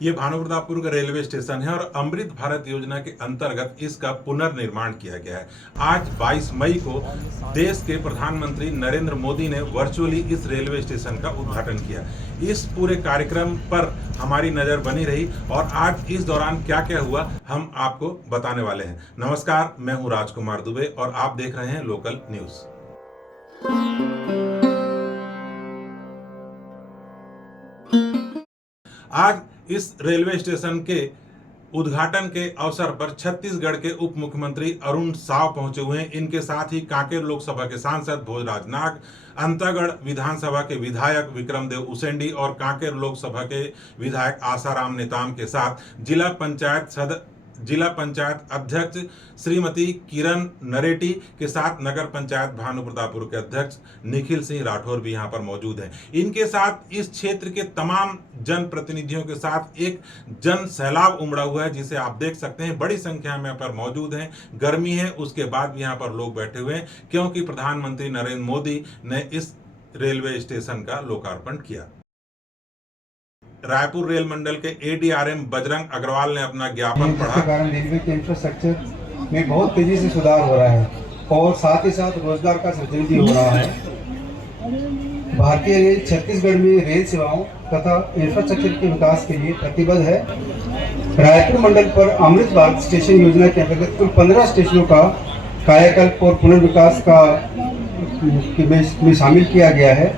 ये भानुप्रतापपुर का railway station है और अमृत भारत योजना के अंतर्गत इसका पुनर्निर्माण किया गया है। आज 22 मई को देश के प्रधानमंत्री नरेंद्र मोदी ने वर्चुअली इस रेलवे स्टेशन का उद्घाटन किया। इस पूरे कार्यक्रम पर हमारी नजर बनी रही और आज इस दौरान क्या क्या हुआ हम आपको बताने वाले हैं। नमस्कार, मैं हूं राजकुमार दुबे और आप देख रहे हैं लोकल न्यूज। आज इस रेलवे स्टेशन के उद्घाटन के अवसर पर छत्तीसगढ़ के उप मुख्यमंत्री अरुण साव पहुंचे हुए हैं। इनके साथ ही कांकेर लोकसभा के सांसद भोजराज नाग, अंतागढ़ विधानसभा के विधायक विक्रमदेव उसेंडी और कांकेर लोकसभा के विधायक आसाराम नेताम के साथ जिला पंचायत अध्यक्ष श्रीमती किरण नरेटी के साथ नगर पंचायत भानुप्रतापपुर के अध्यक्ष निखिल सिंह राठौर भी यहां पर मौजूद हैं। इनके साथ इस क्षेत्र के तमाम जनप्रतिनिधियों के साथ एक जन सैलाब उमड़ा हुआ है, जिसे आप देख सकते हैं। बड़ी संख्या में यहाँ पर मौजूद हैं। गर्मी है, उसके बाद भी यहाँ पर लोग बैठे हुए हैं क्योंकि प्रधानमंत्री नरेंद्र मोदी ने इस रेलवे स्टेशन का लोकार्पण किया। रायपुर रेल मंडल के एडीआरएम बजरंग अग्रवाल ने अपना ज्ञापन पढ़ा। इसके कारण रेलवे के इंफ्रास्ट्रक्चर में बहुत तेजी से सुधार हो रहा है और साथ ही साथ रोजगार का सृजन भी हो रहा है। भारतीय रेल छत्तीसगढ़ में रेल सेवाओं तथा इंफ्रास्ट्रक्चर के विकास के लिए प्रतिबद्ध है। रायपुर मंडल पर अमृत भारत स्टेशन योजना के अंतर्गत कुल 15 स्टेशनों का कायाकल्प और पुनर्विकास में शामिल किया गया है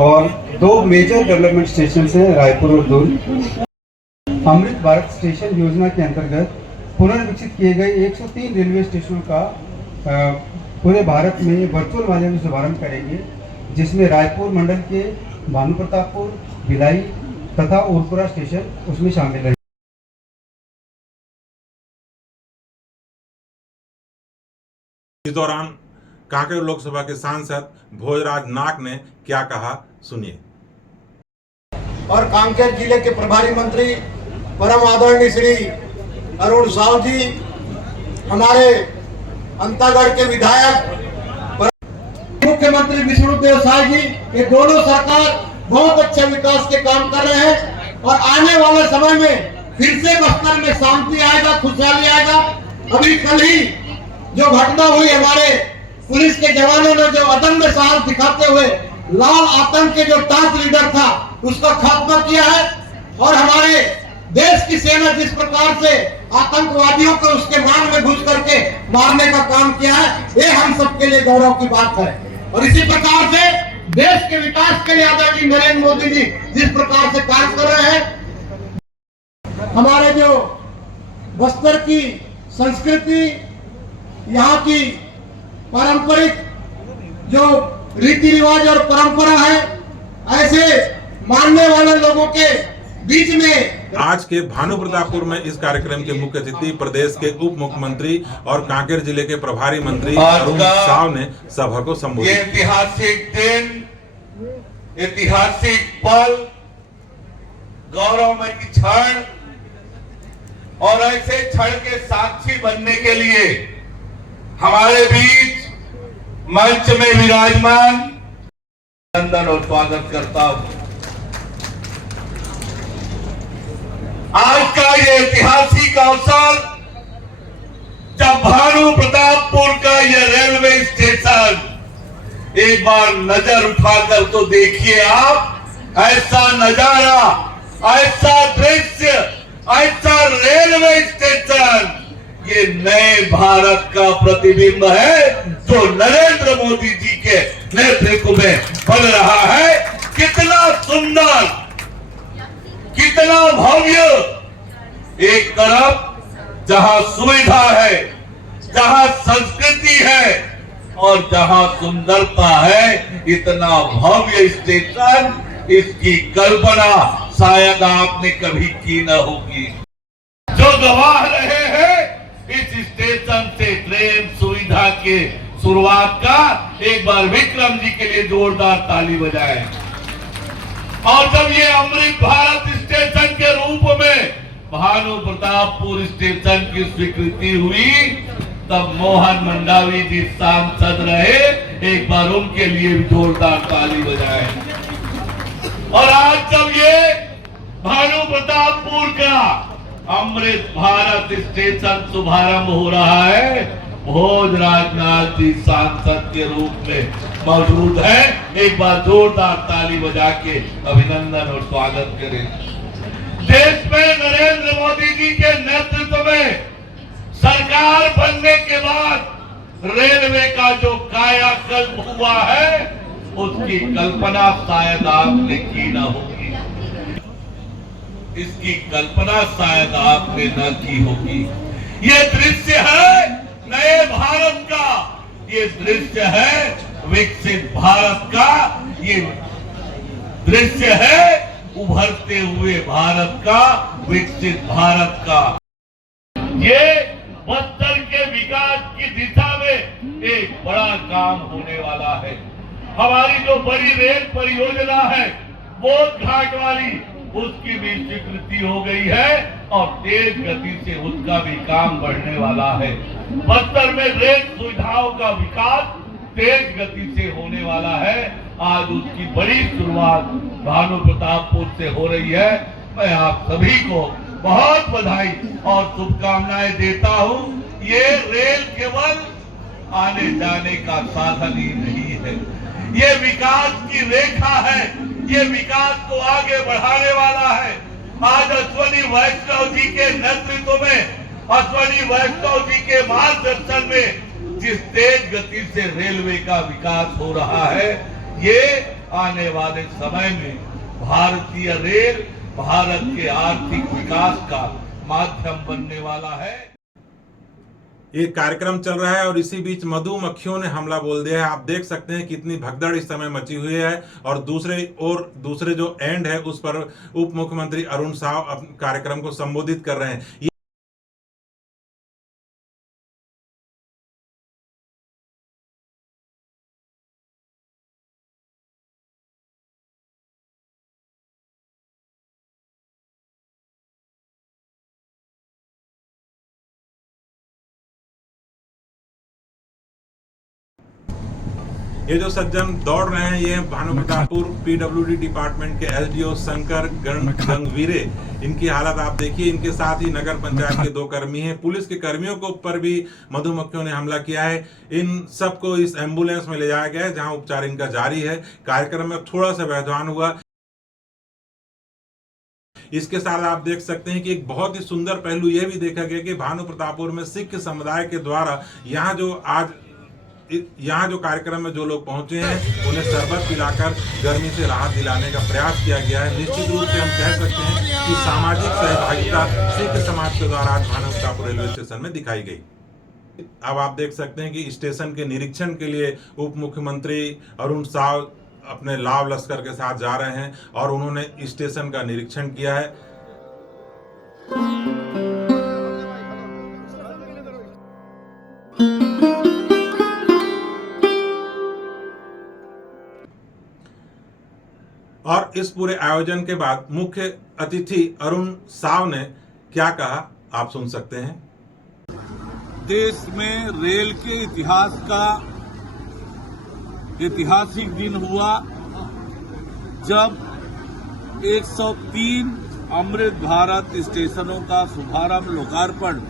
और 2 मेजर डेवलपमेंट स्टेशन हैं, रायपुर और दुर्ग। अमृत भारत स्टेशन योजना के अंतर्गत पुनर्विकसित किए गए 103 रेलवे स्टेशनों का पूरे भारत में वर्चुअल माध्यम से शुभारंभ करेंगे, जिसमें रायपुर मंडल के भानुप्रतापपुर, भिलाई तथा उरपुरा स्टेशन उसमें शामिल रहेंगे। इस दौरान कांकेर लोकसभा के सांसद भोजराज नाग ने क्या कहा, सुनिए। और कांकेर जिले के प्रभारी मंत्री परम आदरणीय श्री अरुण साव जी, हमारे अंतागढ़ के विधायक मुख्यमंत्री विष्णुदेव साय जी, ये दोनों सरकार बहुत अच्छे विकास के काम कर रहे हैं और आने वाले समय में फिर से बस्तर में शांति आएगा, खुशहाली आएगा। अभी कल ही जो घटना हुई, हमारे पुलिस के जवानों ने जो अदम्य साहस दिखाते हुए लाल आतंक के जो टॉप लीडर था उसका खात्मा किया है और हमारे देश की सेना जिस प्रकार से आतंकवादियों को उसके मान में घुस करके मारने का काम किया है, ये हम सबके लिए गौरव की बात है। और इसी प्रकार से देश के विकास के लिए आदरणीय नरेंद्र मोदी जी जिस प्रकार से कार्य कर रहे हैं, हमारे जो बस्तर की संस्कृति, यहाँ की पारंपरिक जो रीति रिवाज और परंपरा है, ऐसे मानने वाले लोगों के बीच में आज के भानुप्रतापपुर में इस कार्यक्रम के मुख्य अतिथि प्रदेश के उप मुख्यमंत्री और कांकेर जिले के प्रभारी मंत्री अरुण साव ने सभा को संबोधित। ये ऐतिहासिक दिन, ऐतिहासिक पल, गौरवमय क्षण और ऐसे क्षण के साक्षी बनने के लिए हमारे बीच मंच में विराजमान अभिनंदन और स्वागत करता हूं। आज का ये ऐतिहासिक अवसर, जब भानुप्रतापपुर का ये रेलवे स्टेशन, एक बार नजर उठाकर तो देखिए आप, ऐसा नजारा, ऐसा दृश्य, ऐसा रेलवे स्टेशन, ये नए भारत का प्रतिबिंब है जो नरेंद्र मोदी जी के नेतृत्व में बन रहा है। कितना सुंदर, कितना भव्य, एक तरफ जहां सुविधा है, जहां संस्कृति है और जहां सुंदरता है, इतना भव्य स्टेशन, इसकी कल्पना शायद आपने कभी की न होगी। जो गवाह रहे हैं इस स्टेशन से ट्रेन सुविधा के शुरुआत का, एक बार विक्रम जी के लिए जोरदार ताली बजाएं। और जब ये अमृत भारत स्टेशन के रूप में भानुप्रतापपुर स्टेशन की स्वीकृति हुई, तब मोहन मंडावी जी सांसद रहे, एक बार उनके लिए भी जोरदार ताली बजाएं। और आज जब ये भानुप्रतापपुर अमृत भारत स्टेशन शुभारंभ हो रहा है। भोज राजनाथ जी सांसद के रूप में मौजूद है। एक बार जोरदार ताली बजा के अभिनंदन और स्वागत करें। देश में नरेंद्र मोदी जी के नेतृत्व में सरकार बनने के बाद रेलवे का जो कायाकल्प हुआ है उसकी कल्पना शायद आपने की न होगी। इसकी कल्पना शायद आपने न की होगी। ये दृश्य है नए भारत का, ये दृश्य है विकसित भारत का, ये दृश्य है उभरते हुए भारत का, विकसित भारत का। ये बस्तर के विकास की दिशा में एक बड़ा काम होने वाला है। हमारी जो बड़ी रेल परियोजना है बोध घाट वाली, उसकी भी स्वीकृति हो गई है और तेज गति से उसका भी काम बढ़ने वाला है। बस्तर में रेल सुविधाओं का विकास तेज गति से होने वाला है। आज उसकी बड़ी शुरुआत भानु प्रतापपुर से हो रही है। मैं आप सभी को बहुत बधाई और शुभकामनाएं देता हूं। ये रेल केवल आने जाने का साधन ही नहीं है, ये विकास की रेखा है, ये विकास को आगे बढ़ाने वाला है। आज अश्वनी वैष्णव जी के नेतृत्व में, अश्वनी वैष्णव जी के मार्गदर्शन में जिस तेज गति से रेलवे का विकास हो रहा है, ये आने वाले समय में भारतीय रेल भारत के आर्थिक विकास का माध्यम बनने वाला है। ये कार्यक्रम चल रहा है और इसी बीच मधुमक्खियों ने हमला बोल दिया है। आप देख सकते हैं कितनी भगदड़ इस समय मची हुई है और दूसरे जो एंड है उस पर उप मुख्यमंत्री अरुण साव कार्यक्रम को संबोधित कर रहे हैं। ये जो सज्जन दौड़ रहे हैं ये भानु प्रतापपुर पीडब्ल्यूडी डिपार्टमेंट के एसडीओ शंकर गंगवीरे। इनकी हालत आप देखिए। इनके साथ ही नगर पंचायत के 2 कर्मी हैं। पुलिस के कर्मियों के ऊपर भी मधुमक्खियों ने हमला किया है। इन सबको इस एम्बुलेंस में ले जाया गया है जहां उपचार इनका जारी है। कार्यक्रम में थोड़ा सा व्यवधान हुआ। इसके साथ आप देख सकते हैं कि एक बहुत ही सुंदर पहलू यह भी देखा गया कि भानु प्रतापपुर में सिख समुदाय के द्वारा यहाँ जो कार्यक्रम में जो लोग पहुंचे हैं उन्हें शरबत पिलाकर गर्मी से राहत दिलाने का प्रयास किया गया है। निश्चित रूप से हम कह सकते हैं कि सामाजिक सहभागिता सिख समाज के द्वारा आज भानु प्रतापपुर रेलवे स्टेशन में दिखाई गई। अब आप देख सकते हैं कि स्टेशन के निरीक्षण के लिए उप मुख्यमंत्री अरुण साव अपने लाव लश्कर के साथ जा रहे हैं और उन्होंने स्टेशन का निरीक्षण किया है। और इस पूरे आयोजन के बाद मुख्य अतिथि अरुण साव ने क्या कहा आप सुन सकते हैं। देश में रेल के इतिहास का ऐतिहासिक दिन हुआ जब 103 अमृत भारत स्टेशनों का शुभारंभ लोकार्पण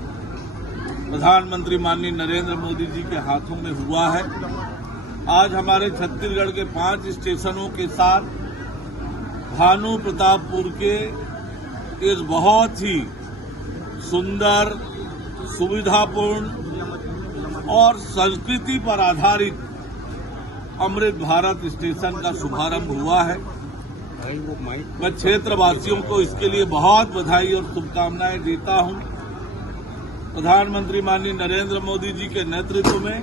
प्रधानमंत्री माननीय नरेंद्र मोदी जी के हाथों में हुआ है। आज हमारे छत्तीसगढ़ के 5 स्टेशनों के साथ भानु प्रतापपुर के एक बहुत ही सुंदर, सुविधापूर्ण और संस्कृति पर आधारित अमृत भारत स्टेशन का शुभारंभ हुआ है। मैं क्षेत्रवासियों को इसके लिए बहुत बधाई और शुभकामनाएं देता हूं। प्रधानमंत्री माननीय नरेंद्र मोदी जी के नेतृत्व में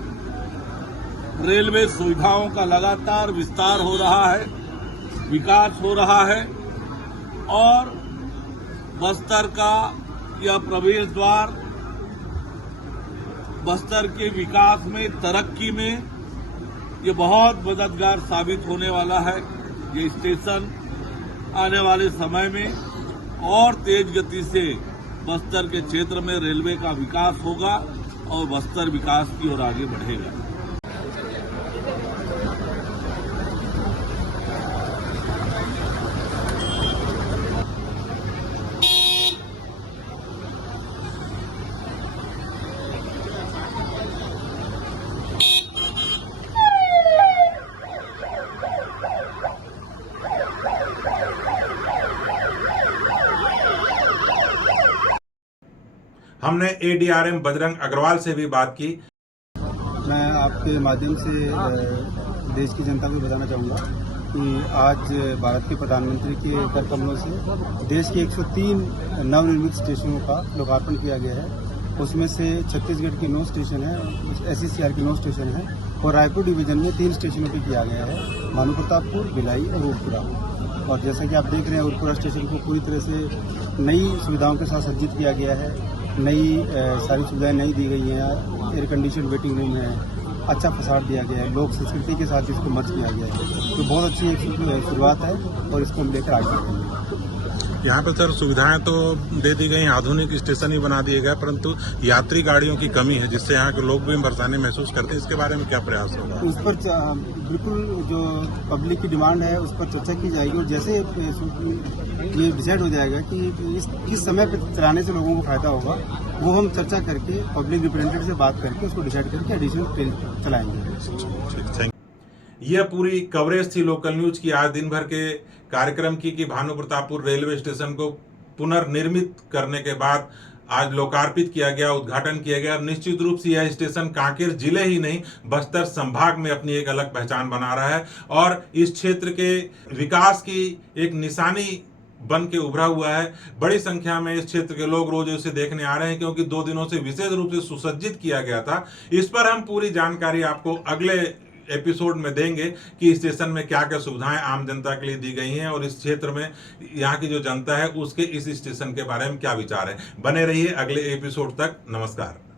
रेलवे सुविधाओं का लगातार विस्तार हो रहा है, विकास हो रहा है और बस्तर का यह प्रवेश द्वार बस्तर के विकास में, तरक्की में ये बहुत मददगार साबित होने वाला है। ये स्टेशन आने वाले समय में और तेज गति से बस्तर के क्षेत्र में रेलवे का विकास होगा और बस्तर विकास की ओर आगे बढ़ेगा। हमने ADRM बजरंग अग्रवाल से भी बात की। मैं आपके माध्यम से देश की जनता को बताना चाहूँगा कि आज भारत के प्रधानमंत्री के कर कमलों से देश के 103 नवनिर्मित स्टेशनों का लोकार्पण किया गया है। उसमें से छत्तीसगढ़ के 9 स्टेशन हैं, SECR के 9 स्टेशन हैं और रायपुर डिवीजन में 3 स्टेशनों पर किया गया है, भानु प्रतापपुर, भिलाई और उरपुरा। और जैसा कि आप देख रहे हैं, उरपुरा स्टेशन को पूरी तरह से नई सुविधाओं के साथ सज्जित किया गया है, नई सारी सुविधाएं नई दी गई हैं, एयर कंडीशन वेटिंग रूम है, अच्छा फसाड दिया गया है, लोक संस्कृति के साथ इसको मर्ज किया गया है। तो बहुत अच्छी एक शुरुआत है और इसको हम लेकर आगे बढ़ेंगे। यहाँ पे सर सुविधाएं तो दे दी गई, आधुनिक स्टेशन ही बना दिए गए, परंतु यात्री गाड़ियों की कमी है जिससे यहाँ के लोग भी परेशानी महसूस करते हैं। इसके बारे में क्या प्रयास होगा? उस पर बिल्कुल जो पब्लिक की डिमांड है उस पर चर्चा की जाएगी और जैसे ये डिसाइड हो जाएगा कि किस समय पर चलाने से लोगों को फायदा होगा, वो हम चर्चा करके पब्लिक रिप्रेजेंटेटिव से बात करके उसको डिसाइड करके एडिशनल ट्रेन चलाएंगे। यह पूरी कवरेज थी लोकल न्यूज की आज दिन भर के कार्यक्रम की कि भानु प्रतापपुर रेलवे स्टेशन को पुनर्निर्मित करने के बाद आज लोकार्पित किया गया, उद्घाटन किया गया। निश्चित रूप से यह स्टेशन कांकेर जिले ही नहीं बस्तर संभाग में अपनी एक अलग पहचान बना रहा है और इस क्षेत्र के विकास की एक निशानी बन के उभरा हुआ है। बड़ी संख्या में इस क्षेत्र के लोग रोज इसे देखने आ रहे हैं क्योंकि 2 दिनों से विशेष रूप से सुसज्जित किया गया था। इस पर हम पूरी जानकारी आपको अगले एपिसोड में देंगे कि स्टेशन में क्या क्या सुविधाएं आम जनता के लिए दी गई हैं और इस क्षेत्र में यहाँ की जो जनता है उसके इस स्टेशन के बारे में क्या विचार है। बने रहिए अगले एपिसोड तक। नमस्कार।